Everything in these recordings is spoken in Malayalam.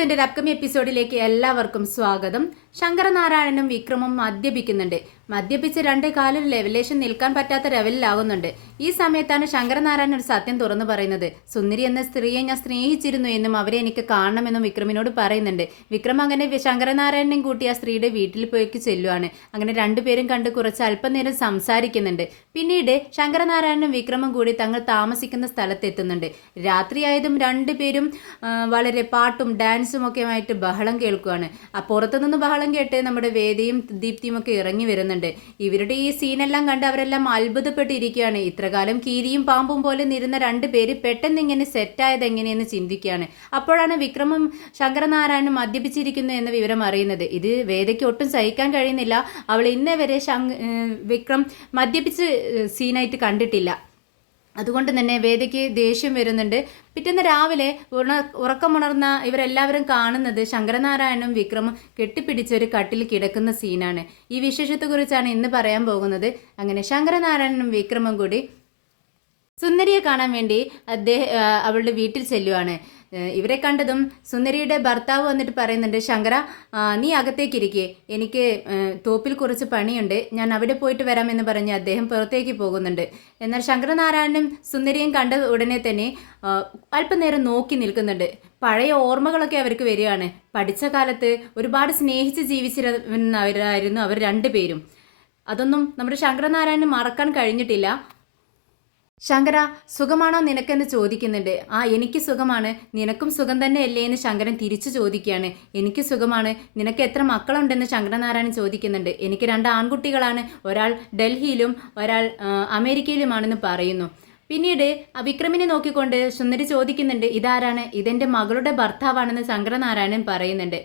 മണിമുറ്റത്തിന്റെ ഒരു അപ്കമിങ് എപ്പിസോഡിലേക്ക് എല്ലാവർക്കും സ്വാഗതം. ശങ്കരനാരായണനും വിക്രമും മദ്യപിക്കുന്നുണ്ട്. മദ്യപിച്ച് രണ്ട് കാലിൽ ലെവലേഷൻ നിൽക്കാൻ പറ്റാത്ത ലെവലിലാകുന്നുണ്ട്. ഈ സമയത്താണ് ശങ്കരനാരായണൻ ഒരു സത്യം തുറന്നു പറയുന്നത്. സുന്ദരി എന്ന സ്ത്രീയെ ഞാൻ സ്നേഹിച്ചിരുന്നു എന്നും അവരെ എനിക്ക് കാണണമെന്നും വിക്രമിനോട് പറയുന്നുണ്ട്. വിക്രം അങ്ങനെ ശങ്കരനാരായണനും കൂട്ടി ആ സ്ത്രീയുടെ വീട്ടിൽ പോയിക്ക് ചെല്ലുവാണ്. അങ്ങനെ രണ്ടുപേരും കണ്ട് കുറച്ച് അല്പനേരം സംസാരിക്കുന്നുണ്ട്. പിന്നീട് ശങ്കരനാരായണനും വിക്രമും കൂടി തങ്ങൾ താമസിക്കുന്ന സ്ഥലത്തെത്തുന്നുണ്ട്. രാത്രിയായതും രണ്ടുപേരും വളരെ പാട്ടും ഡാൻസും ഒക്കെ ആയിട്ട് ബഹളം കേൾക്കുകയാണ്. ആ പുറത്തുനിന്ന് ബഹളം കേട്ട് നമ്മുടെ വേദയും ദീപ്തിയും ഒക്കെ ഇറങ്ങി വരുന്നുണ്ട്. ഇവരുടെ ഈ സീനെല്ലാം കണ്ട് അവരെല്ലാം അത്ഭുതപ്പെട്ടിരിക്കുകയാണ്. ഇത്രകാലം കീരിയും പാമ്പും പോലെ നിരുന്ന രണ്ടുപേര് പെട്ടെന്ന് ഇങ്ങനെ സെറ്റായത് എങ്ങനെയെന്ന് ചിന്തിക്കുകയാണ്. അപ്പോഴാണ് വിക്രമും ശങ്കരനാരായണനും മദ്യപിച്ചിരിക്കുന്നു എന്ന വിവരം അറിയുന്നത്. ഇത് വേദയ്ക്ക് ഒട്ടും സഹിക്കാൻ കഴിയുന്നില്ല. അവൾ ഇന്നേ വരെ വിക്രം മദ്യപിച്ച് സീനായിട്ട് കണ്ടിട്ടില്ല. അതുകൊണ്ട് തന്നെ വേദയ്ക്ക് ദേഷ്യം വരുന്നുണ്ട്. പിറ്റേന്ന് രാവിലെ ഉറക്കമുണർന്ന ഇവരെല്ലാവരും കാണുന്നത് ശങ്കരനാരായണനും വിക്രമും കെട്ടിപ്പിടിച്ച ഒരു കട്ടിൽ കിടക്കുന്ന സീനാണ്. ഈ വിശേഷത്തെക്കുറിച്ചാണ് ഇന്ന് പറയാൻ പോകുന്നത്. അങ്ങനെ ശങ്കരനാരായണനും വിക്രമും കൂടി സുന്ദരിയെ കാണാൻ വേണ്ടി അവളുടെ വീട്ടിൽ ചെല്ലുവാണ്. ഇവരെ കണ്ടതും സുന്ദരിയുടെ ഭർത്താവ് വന്നിട്ട് പറയുന്നുണ്ട്, ശങ്കര നീ അകത്തേക്കിരിക്കേ, എനിക്ക് തോപ്പിൽ കുറച്ച് പണിയുണ്ട്, ഞാൻ അവിടെ പോയിട്ട് വരാമെന്ന് പറഞ്ഞ് അദ്ദേഹം പുറത്തേക്ക് പോകുന്നുണ്ട്. എന്നാൽ ശങ്കരനാരായണനും സുന്ദരിയും കണ്ട ഉടനെ തന്നെ അല്പനേരം നോക്കി നിൽക്കുന്നുണ്ട്. പഴയ ഓർമ്മകളൊക്കെ അവർക്ക് വരികയാണ്. പഠിച്ച കാലത്ത് ഒരുപാട് സ്നേഹിച്ച് ജീവിച്ചിരുന്നവരായിരുന്നു അവർ രണ്ടുപേരും. അതൊന്നും നമ്മുടെ ശങ്കരനാരായണന് മറക്കാൻ കഴിഞ്ഞിട്ടില്ല. ശങ്കര സുഖമാണോ നിനക്കെന്ന് ചോദിക്കുന്നുണ്ട്. എനിക്ക് സുഖമാണ്, നിനക്കും സുഖം തന്നെയല്ലേ എന്ന് ശങ്കരൻ തിരിച്ചു ചോദിക്കുകയാണ്. എനിക്ക് സുഖമാണ്, നിനക്ക് എത്ര മക്കളുണ്ടെന്ന് ശങ്കരനാരായണൻ ചോദിക്കുന്നുണ്ട്. എനിക്ക് 2 ആൺകുട്ടികളാണ്, ഒരാൾ ഡൽഹിയിലും ഒരാൾ അമേരിക്കയിലുമാണെന്ന് പറയുന്നു. പിന്നീട് വിക്രമിനെ നോക്കിക്കൊണ്ട് സുന്ദരി ചോദിക്കുന്നുണ്ട്, ഇതാരാണ്? ഇതെൻ്റെ മകളുടെ ഭർത്താവാണെന്ന് ശങ്കരനാരായണൻ പറയുന്നുണ്ട്.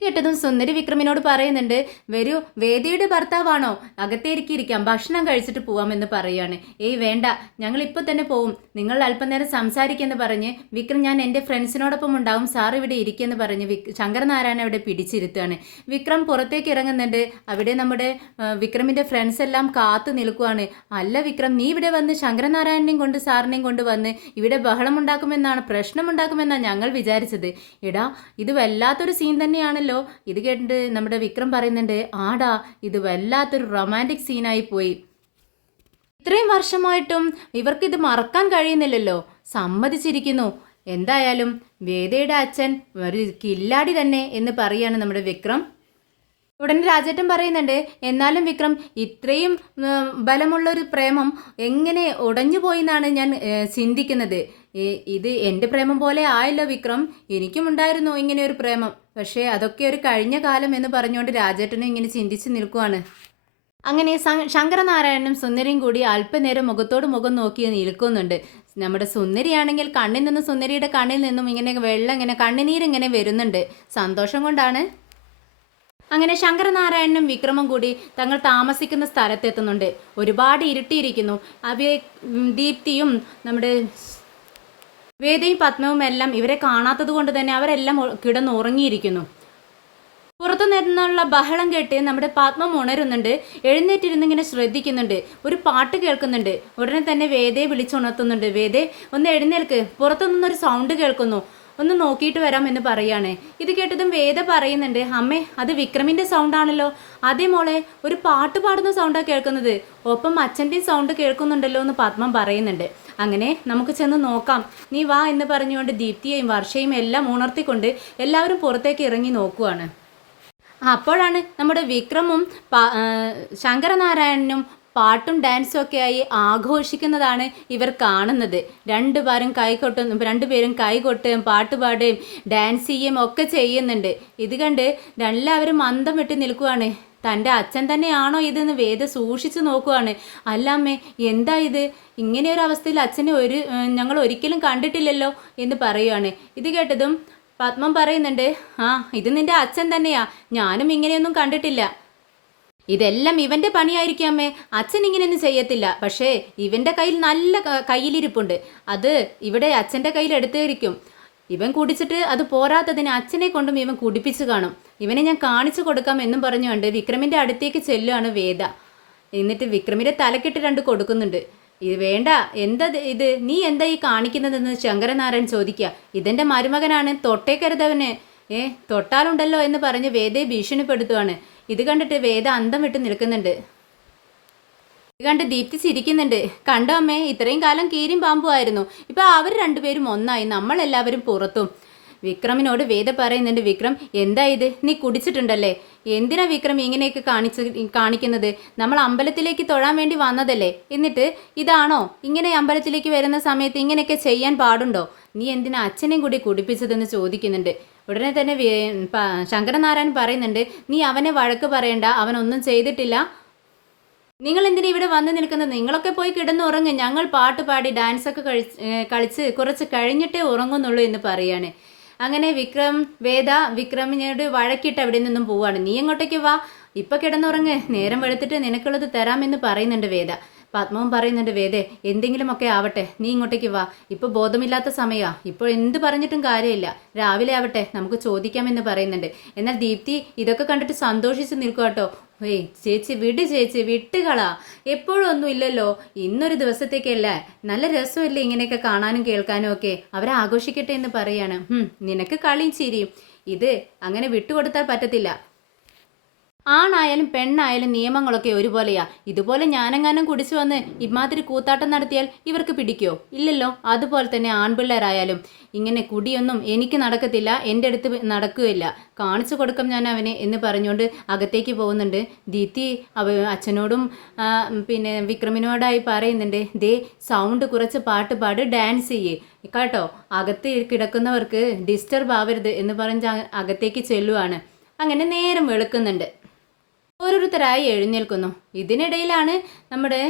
കേട്ടതും സുന്ദരി വിക്രമിനോട് പറയുന്നുണ്ട്, വരൂ, വേദിയുടെ ഭർത്താവാണോ? അകത്തേക്കിരിക്കാം, ഭക്ഷണം കഴിച്ചിട്ട് പോവാമെന്ന് പറയുകയാണ്. ഏയ് വേണ്ട, ഞങ്ങൾ ഇപ്പോൾ തന്നെ പോവും, നിങ്ങൾ അല്പനേരം സംസാരിക്കുമെന്ന് പറഞ്ഞ് വിക്രം ഞാൻ എൻ്റെ ഫ്രണ്ട്സിനോടൊപ്പം ഉണ്ടാവും, സാർ ഇവിടെ ഇരിക്കുമെന്ന് പറഞ്ഞ് ശങ്കരനാരായണൻ അവിടെ പിടിച്ചിരുത്തുകയാണ്. വിക്രം പുറത്തേക്ക് ഇറങ്ങുന്നുണ്ട്. അവിടെ നമ്മുടെ വിക്രമിൻ്റെ ഫ്രണ്ട്സ് എല്ലാം കാത്തു നിൽക്കുവാണ്. അല്ല വിക്രം, നീ ഇവിടെ വന്ന് ശങ്കരനാരായണനെയും കൊണ്ട് സാറിനെയും കൊണ്ട് വന്ന് ഇവിടെ ബഹളമുണ്ടാക്കുമെന്നാണ്, പ്രശ്നമുണ്ടാക്കുമെന്നാണ് ഞങ്ങൾ വിചാരിച്ചത്. എടാ, ഇത് വല്ലാത്തൊരു സീൻ തന്നെയാണല്ലോ. ഇത് കേട്ടിട്ട് നമ്മുടെ വിക്രം പറയുന്നുണ്ട്, ആടാ, ഇത് വല്ലാത്തൊരു റൊമാൻറ്റിക് സീനായി പോയി. ഇത്രയും വർഷമായിട്ടും ഇവർക്കിത് മറക്കാൻ കഴിയുന്നില്ലല്ലോ. സമ്മതിച്ചിരിക്കുന്നു. എന്തായാലും വേദയുടെ അച്ഛൻ ഒരു കില്ലാടി തന്നെ എന്ന് പറയാണ് നമ്മുടെ വിക്രം. ഉടനെ രാജേട്ടൻ പറയുന്നുണ്ട്, എന്നാലും വിക്രം, ഇത്രയും ബലമുള്ളൊരു പ്രേമം എങ്ങനെ ഉടഞ്ഞുപോയി എന്നാണ് ഞാൻ ചിന്തിക്കുന്നത്. ഇത് എൻ്റെ പ്രേമം പോലെ ആയല്ലോ വിക്രം, എനിക്കും ഉണ്ടായിരുന്നു ഇങ്ങനെ ഒരു പ്രേമം, പക്ഷേ അതൊക്കെ ഒരു കഴിഞ്ഞ കാലം എന്ന് പറഞ്ഞുകൊണ്ട് രാജേട്ടനും ഇങ്ങനെ ചിന്തിച്ച് നിൽക്കുവാണ്. അങ്ങനെ ശങ്കരനാരായണനും സുന്ദരിയും കൂടി അല്പനേരം മുഖത്തോട് മുഖം നോക്കി നിൽക്കുന്നുണ്ട്. നമ്മുടെ സുന്ദരിയാണെങ്കിൽ സുന്ദരിയുടെ കണ്ണിൽ നിന്നും ഇങ്ങനെ വെള്ളം ഇങ്ങനെ കണ്ണുനീരിങ്ങനെ വരുന്നുണ്ട്. സന്തോഷം കൊണ്ടാണ്. അങ്ങനെ ശങ്കരനാരായണനും വിക്രമും കൂടി തങ്ങൾ താമസിക്കുന്ന സ്ഥലത്തെത്തുന്നുണ്ട്. ഒരുപാട് ഇരുട്ടിയിരിക്കുന്നു. അവയെ ദീപ്തിയും നമ്മുടെ വേദയും പത്മവും എല്ലാം ഇവരെ കാണാത്തത് കൊണ്ട് തന്നെ അവരെല്ലാം കിടന്നുറങ്ങിയിരിക്കുന്നു. പുറത്തു നിന്നുള്ള ബഹളം കേട്ട് നമ്മുടെ പത്മം ഉണരുന്നുണ്ട്. എഴുന്നേറ്റിരുന്നിങ്ങനെ ശ്രദ്ധിക്കുന്നുണ്ട്. ഒരു പാട്ട് കേൾക്കുന്നുണ്ട്. ഉടനെ തന്നെ വേദയെ വിളിച്ചുണർത്തുന്നുണ്ട്. വേദേ, ഒന്ന് എഴുന്നേൽക്ക്, പുറത്തു നിന്നൊരു സൗണ്ട് കേൾക്കുന്നു, ഒന്ന് നോക്കിയിട്ട് വരാം എന്ന് പറയാണ്. ഇത് കേട്ടതും വേദ പറയുന്നുണ്ട്, അമ്മേ, അത് വിക്രമിൻ്റെ സൗണ്ടാണല്ലോ. അതേ മോളെ, ഒരു പാട്ട് പാടുന്ന സൗണ്ടാണ് കേൾക്കുന്നത്, ഒപ്പം അച്ഛൻ്റെയും സൗണ്ട് കേൾക്കുന്നുണ്ടല്ലോ എന്ന് പത്മം പറയുന്നുണ്ട്. അങ്ങനെ നമുക്ക് ചെന്ന് നോക്കാം, നീ വാ എന്ന് പറഞ്ഞുകൊണ്ട് ദീപ്തിയെയും വർഷയും എല്ലാം ഉണർത്തിക്കൊണ്ട് എല്ലാവരും പുറത്തേക്ക് ഇറങ്ങി നോക്കുവാണ്. അപ്പോഴാണ് നമ്മുടെ വിക്രമും ശങ്കരനാരായണനും പാട്ടും ഡാൻസും ഒക്കെ ആയി ആഘോഷിക്കുന്നതാണ് ഇവർ കാണുന്നത്. രണ്ടുപേരും കൈകൊട്ടുകയും പാട്ടുപാടുകയും ഡാൻസ് ചെയ്യുകയും ഒക്കെ ചെയ്യുന്നുണ്ട്. ഇത് കണ്ട് എല്ലാവരും അന്തം വിട്ട് നിൽക്കുവാണ്. തൻ്റെ അച്ഛൻ തന്നെയാണോ ഇതെന്ന് വേദ സൂക്ഷിച്ച് നോക്കുവാണ്. അല്ലമ്മേ, എന്താ ഇത്? ഇങ്ങനെയൊരു അവസ്ഥയിൽ അച്ഛനെ ഞങ്ങൾ ഒരിക്കലും കണ്ടിട്ടില്ലല്ലോ എന്ന് പറയുവാണ്. ഇത് കേട്ടതും പത്മം പറയുന്നുണ്ട്, ഇത് നിൻ്റെ അച്ഛൻ തന്നെയാ, ഞാനും ഇങ്ങനെയൊന്നും കണ്ടിട്ടില്ല. ഇതെല്ലാം ഇവൻ്റെ പണിയായിരിക്കും അമ്മേ, അച്ഛൻ ഇങ്ങനെയൊന്നും ചെയ്യത്തില്ല. പക്ഷേ ഇവൻ്റെ കയ്യിൽ നല്ല കയ്യിലിരിപ്പുണ്ട്, അത് ഇവിടെ അച്ഛൻ്റെ കയ്യിൽ എടുത്തിരിക്കും. ഇവൻ കുടിച്ചിട്ട് അത് പോരാത്തതിന് അച്ഛനെ കൊണ്ടും ഇവൻ കുടിപ്പിച്ച് കാണും. ഇവനെ ഞാൻ കാണിച്ചു കൊടുക്കാം എന്നും പറഞ്ഞുകൊണ്ട് വിക്രമിൻ്റെ അടുത്തേക്ക് ചെല്ലുകയാണ് വേദ. എന്നിട്ട് വിക്രമിൻ്റെ തലക്കിട്ട് 2 കൊടുക്കുന്നുണ്ട്. ഇത് വേണ്ട, എന്താ ഇത്, നീ എന്താ ഈ കാണിക്കുന്നതെന്ന് ശങ്കരനാരായൺ ചോദിക്കുക. ഇതെൻ്റെ മരുമകനാണ്, തൊട്ടേക്കരുതവന്, തൊട്ടാലുണ്ടല്ലോ എന്ന് പറഞ്ഞ് വേദയെ ഭീഷണിപ്പെടുത്തുവാണ്. ഇത് കണ്ടിട്ട് വേദ അന്തം വിട്ട് നിൽക്കുന്നുണ്ട്. ഇത് കണ്ട് ദീപ്തി ചിരിക്കുന്നുണ്ട്. കണ്ടോ അമ്മേ, ഇത്രയും കാലം കീരിയും പാമ്പുമായിരുന്നു, ഇപ്പം അവർ രണ്ടുപേരും ഒന്നായി, നമ്മളെല്ലാവരും പുറത്തും. വിക്രമിനോട് വേദ പറയുന്നുണ്ട്. വിക്രം, എന്താ ഇത്, നീ കുടിച്ചിട്ടുണ്ടല്ലേ? എന്തിനാ വിക്രം ഇങ്ങനെയൊക്കെ കാണിക്കുന്നത്? നമ്മൾ അമ്പലത്തിലേക്ക് തൊഴാൻ വേണ്ടി വന്നതല്ലേ, എന്നിട്ട് ഇതാണോ? ഇങ്ങനെ അമ്പലത്തിലേക്ക് വരുന്ന സമയത്ത് ഇങ്ങനെയൊക്കെ ചെയ്യാൻ പാടുണ്ടോ? നീ എന്തിനാ അച്ഛനെയും കൂടി കുടിപ്പിച്ചതെന്ന് ചോദിക്കുന്നുണ്ട്. ഉടനെ തന്നെ ശങ്കരനാരായണൻ പറയുന്നുണ്ട്, നീ അവനെ വഴക്ക് പറയണ്ട, അവനൊന്നും ചെയ്തിട്ടില്ല. നിങ്ങൾ എന്തിനാ ഇവിടെ വന്ന് നിൽക്കുന്നത്? നിങ്ങളൊക്കെ പോയി കിടന്നുറങ്ങ്, ഞങ്ങൾ പാട്ട് പാടി ഡാൻസൊക്കെ കളിച്ച് കുറച്ച് കഴിഞ്ഞിട്ടേ ഉറങ്ങുന്നുള്ളൂ എന്ന് പറയാണ്. അങ്ങനെ വിക്രമിനോട് വഴക്കിട്ട് അവിടെ നിന്നും പോവാണ്. നീ എങ്ങോട്ടേക്ക് വാ, ഇപ്പം കിടന്നുറങ്ങ്, നേരം വെളുത്തിട്ട് നിനക്കുള്ളത് തരാമെന്ന് പറയുന്നുണ്ട് വേദ. പത്മവും പറയുന്നുണ്ട്, വേദേ എന്തെങ്കിലുമൊക്കെ ആവട്ടെ, നീ ഇങ്ങോട്ടേക്ക് വാ, ഇപ്പോൾ ബോധമില്ലാത്ത സമയമാണ്, ഇപ്പോൾ എന്ത് പറഞ്ഞിട്ടും കാര്യമില്ല, രാവിലെ ആവട്ടെ നമുക്ക് ചോദിക്കാമെന്ന് പറയുന്നുണ്ട്. എന്നാൽ ദീപ്തി ഇതൊക്കെ കണ്ടിട്ട് സന്തോഷിച്ച് നിൽക്കുക കേട്ടോ. ചേച്ചി വിട്, ചേച്ചി വിട്ടുകളാ, എപ്പോഴും ഒന്നും ഇല്ലല്ലോ, ഇന്നൊരു ദിവസത്തേക്കല്ലേ, നല്ല രസമല്ലേ ഇങ്ങനെയൊക്കെ കാണാനും കേൾക്കാനും ഒക്കെ, അവരെ ആഘോഷിക്കട്ടെ എന്ന് പറയാണ്. നിനക്ക് കളിയും ചിരിയും, ഇത് അങ്ങനെ വിട്ടുകൊടുത്താൽ പറ്റത്തില്ല. ആണായാലും പെണ്ണായാലും നിയമങ്ങളൊക്കെ ഒരുപോലെയാ. ഇതുപോലെ ഞാനെങ്ങാനും കുടിച്ചു വന്ന് ഇമാതിരി കൂത്താട്ടം നടത്തിയാൽ ഇവർക്ക് പിടിക്കോ? ഇല്ലല്ലോ. അതുപോലെ തന്നെ ആൺപിള്ളേരായാലും ഇങ്ങനെ കുടിയൊന്നും എനിക്ക് നടക്കത്തില്ല, എൻ്റെ അടുത്ത് നടക്കുകയില്ല, കാണിച്ചു കൊടുക്കാം ഞാൻ അവനെ എന്ന് പറഞ്ഞുകൊണ്ട് അകത്തേക്ക് പോകുന്നുണ്ട്. ദീപ്തി അച്ഛനോടും പിന്നെ വിക്രമിനോടായി പറയുന്നുണ്ട്, ദേ സൗണ്ട് കുറച്ച് പാട്ട് പാട്, ഡാൻസ് ചെയ്യേ കേട്ടോ, അകത്ത് കിടക്കുന്നവർക്ക് ഡിസ്റ്റർബ് ആവരുത് എന്ന് പറഞ്ഞ് അകത്തേക്ക് ചെല്ലുവാണ്. അങ്ങനെ നേരം വെളുക്കുന്നുണ്ട്. ഓരോരുത്തരായി എഴുന്നേൽക്കുന്നു. ഇതിനിടയിലാണ് നമ്മുടെ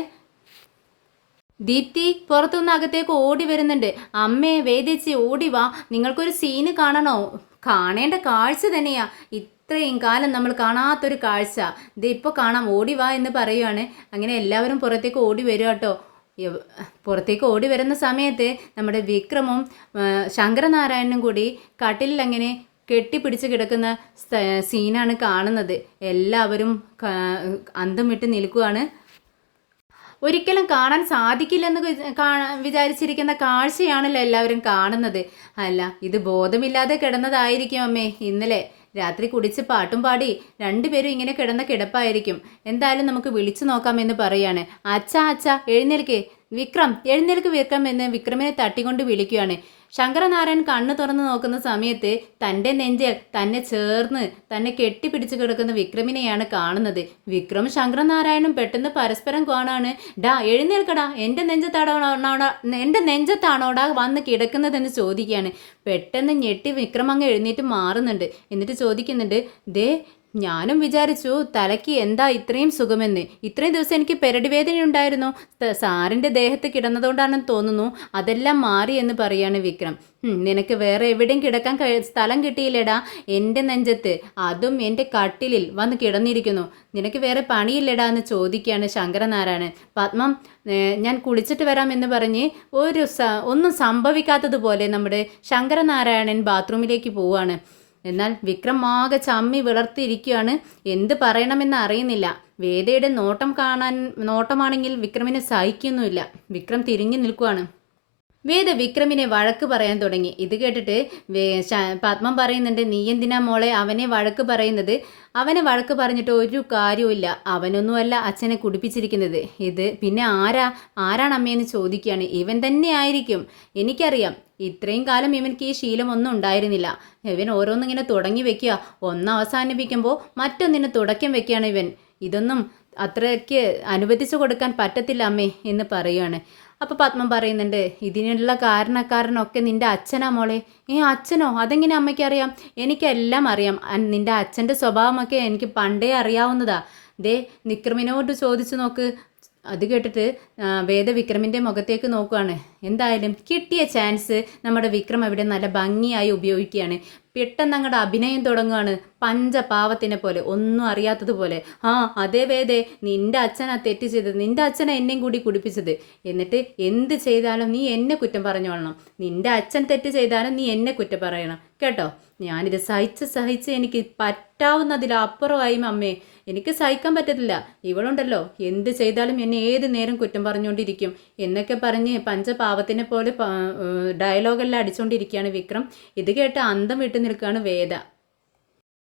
ദീപ്തി പുറത്തുനിന്ന് അകത്തേക്ക് ഓടി വരുന്നുണ്ട്. അമ്മേ, വേദിച്ച് ഓടി വാ, നിങ്ങൾക്കൊരു സീന് കാണണോ? കാണേണ്ട കാഴ്ച തന്നെയാ, ഇത്രയും കാലം നമ്മൾ കാണാത്തൊരു കാഴ്ച, ഇത് ഇപ്പോൾ കാണാം, ഓടി വാ എന്ന് പറയുവാണ്. അങ്ങനെ എല്ലാവരും പുറത്തേക്ക് ഓടി വരിക കേട്ടോ. പുറത്തേക്ക് ഓടി വരുന്ന സമയത്ത് നമ്മുടെ വിക്രമും ശങ്കരനാരായണനും കൂടി കട്ടിലിൽ അങ്ങനെ കെട്ടിപ്പിടിച്ച് കിടക്കുന്ന സീനാണ് കാണുന്നത്. എല്ലാവരും അന്തം വിട്ട് നിൽക്കുകയാണ്. ഒരിക്കലും കാണാൻ സാധിക്കില്ലെന്ന് വിചാരിച്ചിരിക്കുന്ന കാഴ്ചയാണല്ലോ എല്ലാവരും കാണുന്നത്. അല്ല, ഇത് ബോധമില്ലാതെ കിടന്നതായിരിക്കും അമ്മേ, ഇന്നലെ രാത്രി കുടിച്ച് പാട്ടും പാടി രണ്ടുപേരും ഇങ്ങനെ കിടന്ന കിടപ്പായിരിക്കും. എന്തായാലും നമുക്ക് വിളിച്ചു നോക്കാമെന്ന് പറയാണ്. അച്ഛാ അച്ഛാ എഴുന്നേൽക്ക് വിക്രം, എഴുന്നേൽക്ക് വിക്രം എന്ന് വിക്രമിനെ തട്ടിക്കൊണ്ട് വിളിക്കുകയാണ്. ശങ്കരനാരായൺ കണ്ണു തുറന്ന് നോക്കുന്ന സമയത്ത് തൻ്റെ നെഞ്ചിൽ തന്നെ ചേർന്ന് തന്നെ കെട്ടിപ്പിടിച്ച് കിടക്കുന്ന വിക്രമിനെയാണ് കാണുന്നത്. വിക്രം ശങ്കരനാരായണും പെട്ടെന്ന് പരസ്പരം കാണാണ്. ഡാ എഴുന്നേൽക്കടാ, എൻ്റെ നെഞ്ചത്താണോടാ വന്ന് കിടക്കുന്നതെന്ന് ചോദിക്കുകയാണ്. പെട്ടെന്ന് ഞെട്ടി വിക്രം അങ്ങ് എഴുന്നേറ്റ് മാറുന്നുണ്ട്. എന്നിട്ട് ചോദിക്കുന്നുണ്ട്, ദേ ഞാനും വിചാരിച്ചു തലയ്ക്ക് എന്താ ഇത്രയും സുഖമെന്ന്, ഇത്രയും ദിവസം എനിക്ക് പെരടി വേദന ഉണ്ടായിരുന്നു, സാറിൻ്റെ ദേഹത്ത് കിടന്നതുകൊണ്ടാണെന്ന് തോന്നുന്നു, അതെല്ലാം മാറി എന്ന് പറയാണ് വിക്രം. നിനക്ക് വേറെ എവിടെയും കിടക്കാൻ സ്ഥലം കിട്ടിയില്ലടാ, എൻ്റെ നെഞ്ചത്ത്, അതും എൻ്റെ കട്ടിലിൽ വന്ന് കിടന്നിരിക്കുന്നു, നിനക്ക് വേറെ പണിയില്ലടാ എന്ന് ചോദിക്കുകയാണ് ശങ്കരനാരായണൻ. പത്മം, ഞാൻ കുളിച്ചിട്ട് വരാമെന്ന് പറഞ്ഞ് ഒന്നും സംഭവിക്കാത്തതുപോലെ നമ്മുടെ ശങ്കരനാരായണൻ ബാത്റൂമിലേക്ക് പോവാണ്. എന്നാൽ വിക്രം ആകെ ചമ്മി വിളർത്തിയിരിക്കുകയാണ്. എന്ത് പറയണമെന്ന് അറിയുന്നില്ല. വേദയുടെ നോട്ടമാണെങ്കിൽ വിക്രമിനെ സഹിക്കുന്നുമില്ല. വിക്രം തിരിഞ്ഞു നിൽക്കുകയാണ്. വേദ വിക്രമിനെ വഴക്ക് പറയാൻ തുടങ്ങി. ഇത് കേട്ടിട്ട് പത്മം പറയുന്നുണ്ട്, നീ എന്തിനാ മോളെ അവനെ വഴക്ക് പറയുന്നത്? അവനെ വഴക്ക് പറഞ്ഞിട്ട് ഒരു കാര്യവുമില്ല, അവനൊന്നുമല്ല അച്ഛനെ കുടിപ്പിച്ചിരിക്കുന്നത്. ഇത് പിന്നെ ആരാണ് അമ്മയെന്ന് ചോദിക്കുകയാണ്. ഇവൻ തന്നെ ആയിരിക്കും, എനിക്കറിയാം, ഇത്രയും കാലം ഇവൻക്ക് ഈ ശീലമൊന്നും ഉണ്ടായിരുന്നില്ല. ഇവൻ ഓരോന്നിങ്ങനെ തുടങ്ങി വെക്കുക, ഒന്ന് അവസാനിപ്പിക്കുമ്പോൾ മറ്റൊന്നിന് തുടക്കം വെക്കുകയാണ് ഇവൻ. ഇതൊന്നും അത്രയ്ക്ക് അനുവദിച്ചു കൊടുക്കാൻ പറ്റത്തില്ല അമ്മേ എന്ന് പറയുകയാണ്. അപ്പോൾ പത്മം പറയുന്നുണ്ട്, ഇതിനുള്ള കാരണക്കാരനൊക്കെ നിൻ്റെ അച്ഛനാ മോളെ. അച്ഛനോ? അതെങ്ങനെ അമ്മയ്ക്കറിയാം? എനിക്കെല്ലാം അറിയാം, നിൻ്റെ അച്ഛൻ്റെ സ്വഭാവമൊക്കെ എനിക്ക് പണ്ടേ അറിയാവുന്നതാ. ദേ വിക്രമിനോട് ചോദിച്ചു നോക്ക്. അത് കേട്ടിട്ട് വേദ വിക്രമിൻ്റെ മുഖത്തേക്ക് നോക്കുകയാണ്. എന്തായാലും കിട്ടിയ ചാൻസ് നമ്മുടെ വിക്രം അവിടെ നല്ല ഭംഗിയായി ഉപയോഗിക്കുകയാണ്. പെട്ടെന്ന് അങ്ങോട്ട് അഭിനയം തുടങ്ങുകയാണ് പഞ്ചപാവത്തിനെ പോലെ, ഒന്നും അറിയാത്തതുപോലെ. ആ അതേ വേദേ, നിന്റെ അച്ഛനാ തെറ്റ് ചെയ്തത്, നിന്റെ അച്ഛനാ എന്നെയും കൂടി കുടിപ്പിച്ചത്. എന്നിട്ട് എന്ത് ചെയ്താലും നീ എന്നെ കുറ്റം പറഞ്ഞോളണം. നിന്റെ അച്ഛൻ തെറ്റ് ചെയ്താലും നീ എന്നെ കുറ്റം പറയണം കേട്ടോ. ഞാനിത് സഹിച്ച് എനിക്ക് പറ്റാവുന്നതിലപ്പുറമായി അമ്മേ. എനിക്ക് സഹിക്കാൻ പറ്റത്തില്ല. ഇവളുണ്ടല്ലോ എന്ത് ചെയ്താലും എന്നെ ഏത് നേരം കുറ്റം പറഞ്ഞുകൊണ്ടിരിക്കും എന്നൊക്കെ പറഞ്ഞ് പഞ്ചപാവത്തിനെ പോലെ ഡയലോഗെല്ലാം അടിച്ചുകൊണ്ടിരിക്കുകയാണ് വിക്രം. ഇത് കേട്ട് അന്തം വിട്ടു നിൽക്കുകയാണ് വേദ.